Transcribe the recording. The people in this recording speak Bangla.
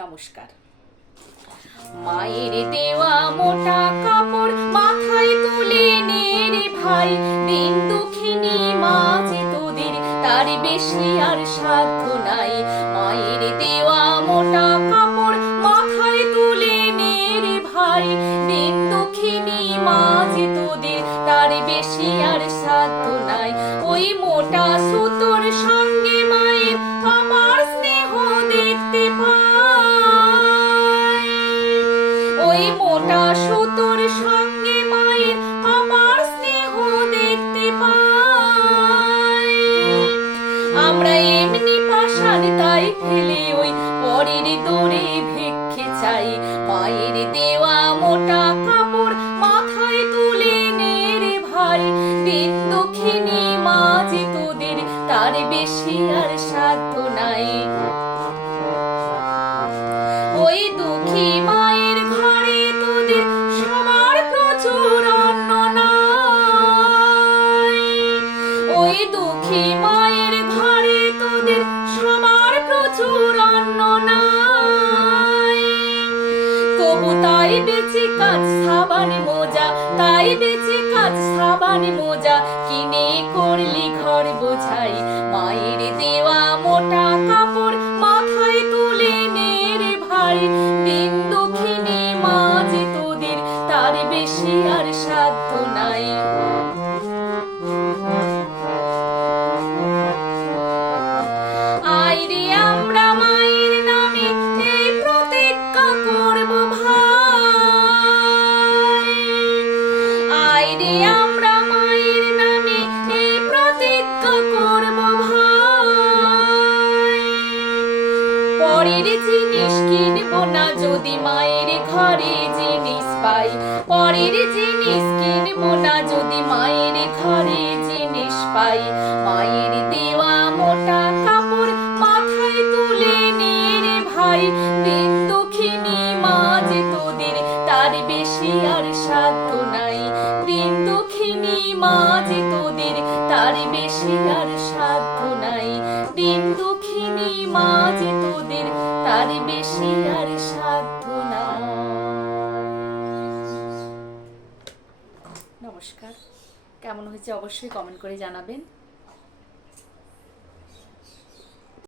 নমস্কার। মায়ের দেওয়া মোটা কাপড় মাথায় তুলে নে রে ভাই, দিন দুঃখিনী মা যে তোদের তার বেশি আর সাধ্য নাই। মায়ের দেওয়া মোটা কাপড় মাথায় তুলে নে রে ভাই, দিন দুঃখিনী মা যে তোদের তার বেশি আর সাধ্য নাই। ওই মোটা সুতোর সঙ্গে মায়ের আমার স্নেহ দেখতে পাই, ওই মোটা সুতোর সঙ্গে মায়ের আমার স্নেহ দেখতে পাই। আমরা এমনি পাষাণ তাই ফেলে ওই পরের দোরে ভিক্ষে চাই। মায়ের দেওয়া মোটা কাপড় মাথায় তুলে নে রে ভাই, দিন দুঃখিনী মা যে তোদের তার বেশি আর সাধ্য নাই। ওই দুঃখী মায়ের ঘরে তোদের সবার প্রচুর অন্ন নাই, ওই দুঃখী মায়ের ঘরে তোদের সবার প্রচুর অন্ন নাই। তবু তাই বেঁচে কাজ সাবান মোজা, তাই বেঁচে কাজ সাবান মোজা কিনে করলি ঘর বোঝাই। মায়ের দেওয়া মোটা কাপড় মাথায় তুলে নে রে ভাই, দিন দুঃখিনী মা যে তোদের তার বেশি আর সাধ্য নাই। আইরে আমরা মায়ের নামে এই প্রতিজ্ঞা করব ভাই, আইরে আমরা মায়ের নামে এই প্রতিজ্ঞা করব ভাই। পরের জিনিস কিনবো না যদি মায়ের ঘরে জিনিস পাই, পরের জিনিস কিনবো না যদি মায়ের ঘরে জিনিস পাই। মায়ের দেওয়া মোটা কাপড় মাথায় তুলে নে রে ভাই, দিন দুঃখিনী মা যে তোদের তার বেশি আর সাধ্য নাই। দিন দুঃখিনী মা যে তোদের তার বেশি আর সাধ্য নাই। দিন দুঃখিনী মা যে তোদের তার বেশি আর সাধ্য নাই। নমস্কার। কেমন হয়েছে অবশ্যই কমেন্ট করে জানাবেন।